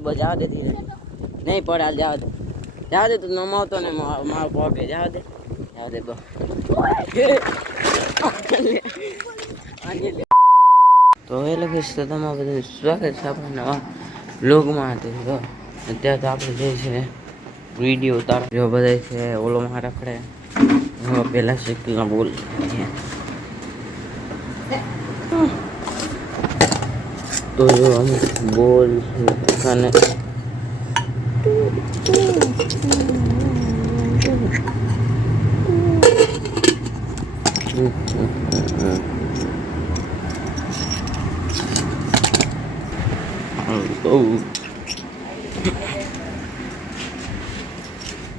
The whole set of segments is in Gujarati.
બસ જવા દે ધીરે નહીં પડે હાલ જવા દે તું નમાવતો ને મારો પગે જવા દે બસ તો એ લખીશ તો તમારું બધું સ્વાગત છે આપણા નવા બ્લોગમાં અત્યારે તો આપણે જે છે વિડીયો ઉતાર જો બધા છે ઓલોમાં રખડે પહેલા શીખલા બોલ તો જો અમુક બોલ અને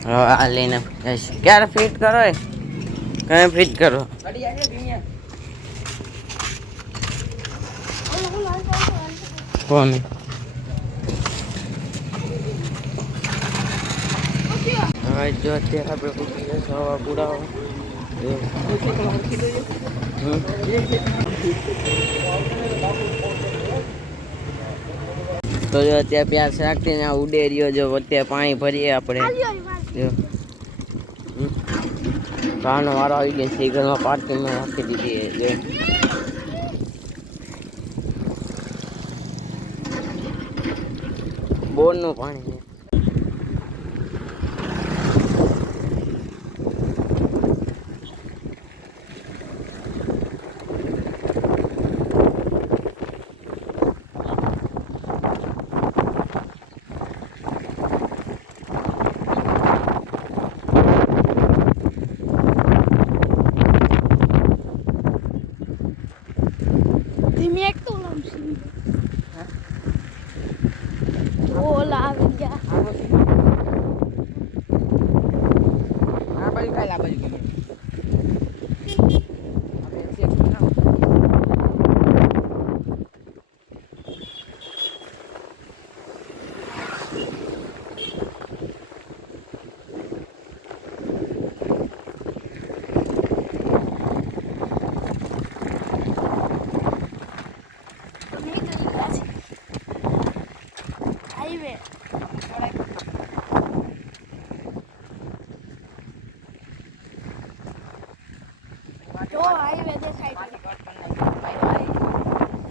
આ લઈને ક્યારે ફિટ કરો કઈ ફિટ કરો કોણ જો અત્યારે આપણે પૂછી હવા પુરાવો તો જો અત્યારે પ્યાસ રાખીને આ ઉડે રહ્યો જો અત્યારે પાણી ભરીએ આપણે જો કારનો વારો આવી ગયો છે ઘરમાં પાર્કિંગમાં રાખી દીધી જો બોરનું પાણી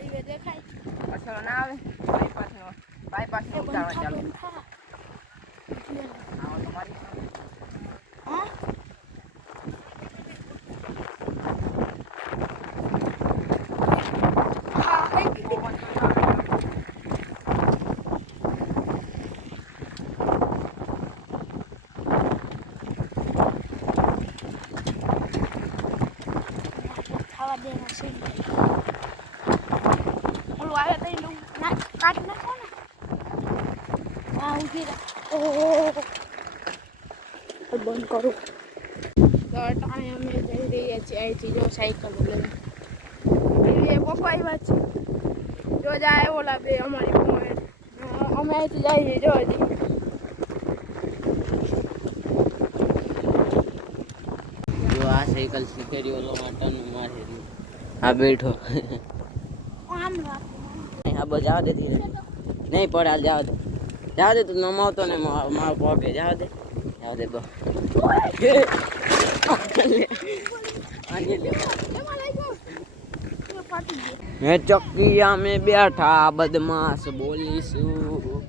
હાઈવે દેખાય પાછળ ના આવે બાયપાસ ને ઉતારવા ચાલુ બંધ કરું તો ટાણે અમે જઈ રહ્યા છીએ અહીંથી જો સાયકલ લઈને એ પપ્પા આવ્યા છે જો જાય ઓલા બે અમારી અમે અહીંથી જઈએ જો હજી જો આ સાયકલ શીખેરી ઓલો માટાનું મારે આ બેઠો આ બસ જવા દે ધીરે નહીં પડે હાલ જવા દે તું નમાવતો ને મારો પગે જવા દે બસ मैं चौकिया में बैठा बदमाश बोलीશું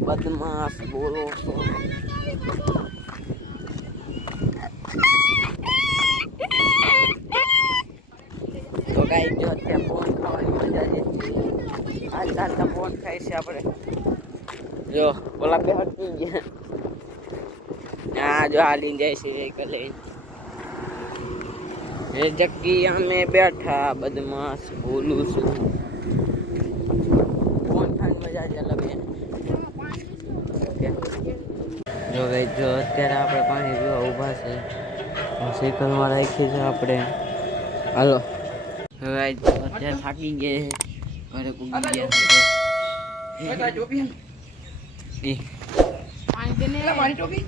बदमाश बोलो તો ગાઈ જો અત્યારે ફોન ખાવાની મજા છે આજકાલ તો ફોન ખાય છે આપણે જો ઓલા બે હટી ગયા हाँ जो हाली जैसे व्हीकल है जक्किया में बैठा बदमाश बोलू छू फोन खाने मजा अलग है जो गई जो અત્યારે આપણે પાણી પીવા ઊભા છે સાયકલમાં રાખી છે આપણે હાલો હવે અત્યારે થાકી ગયા ઘરે પૂગી ગયા પાણી દેને મારી ટોપી